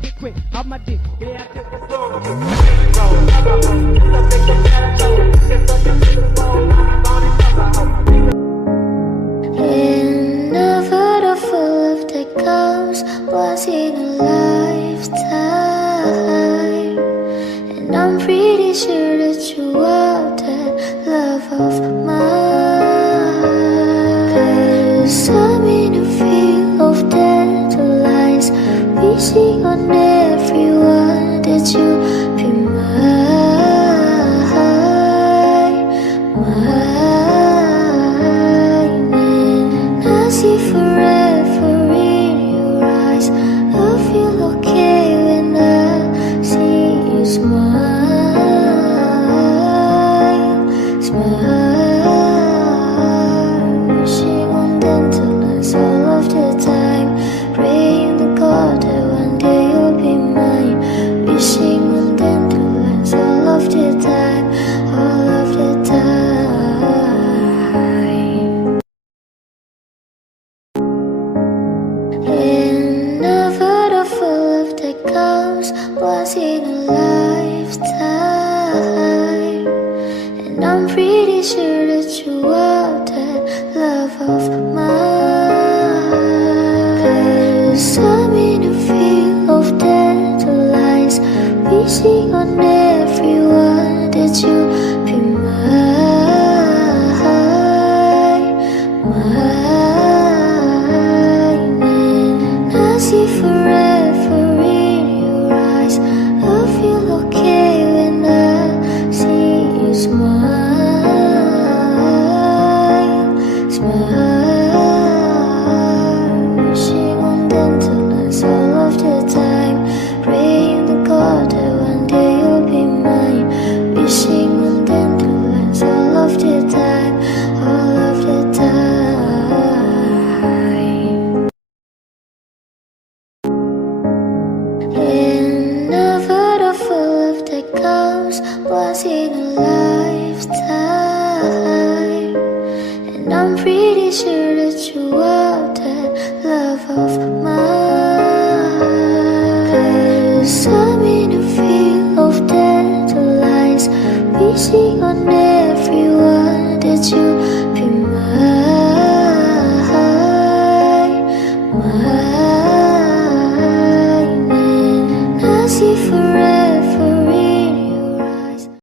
get quick off my dick. Yeah, I took the in a photo full of the ghosts once in a lifetime, and I'm pretty sure that you are that love of mine. 'Cause I'm in a field of dandelions, wishing on everyone that you be mine, mine. And I see forever in your eyes. I feel okay when I see you smile, smile. Wishing on dandelions all of the time, praying to God that one day you'll be mine. Wishing on dandelions all of the time, all of the time. In a photo full of the ghosts once in a lifetime, and I'm pretty sure that you are that love of mine. 'Cause I'm in a field of dandelions, wishing on everyone that you be mine, mine. And I see forever in your eyes. I feel okay when I see you smile, smile. Wishing on dandelions all of the time, praying to God that one day you'll be mine. Wishing on dandelions all of the time, all of the time. In a photo full of the ghosts once in a lifetime, and I'm pretty sure that you are that love of mine. 'Cause I'm in a field of dandelions, wishing on everyone that you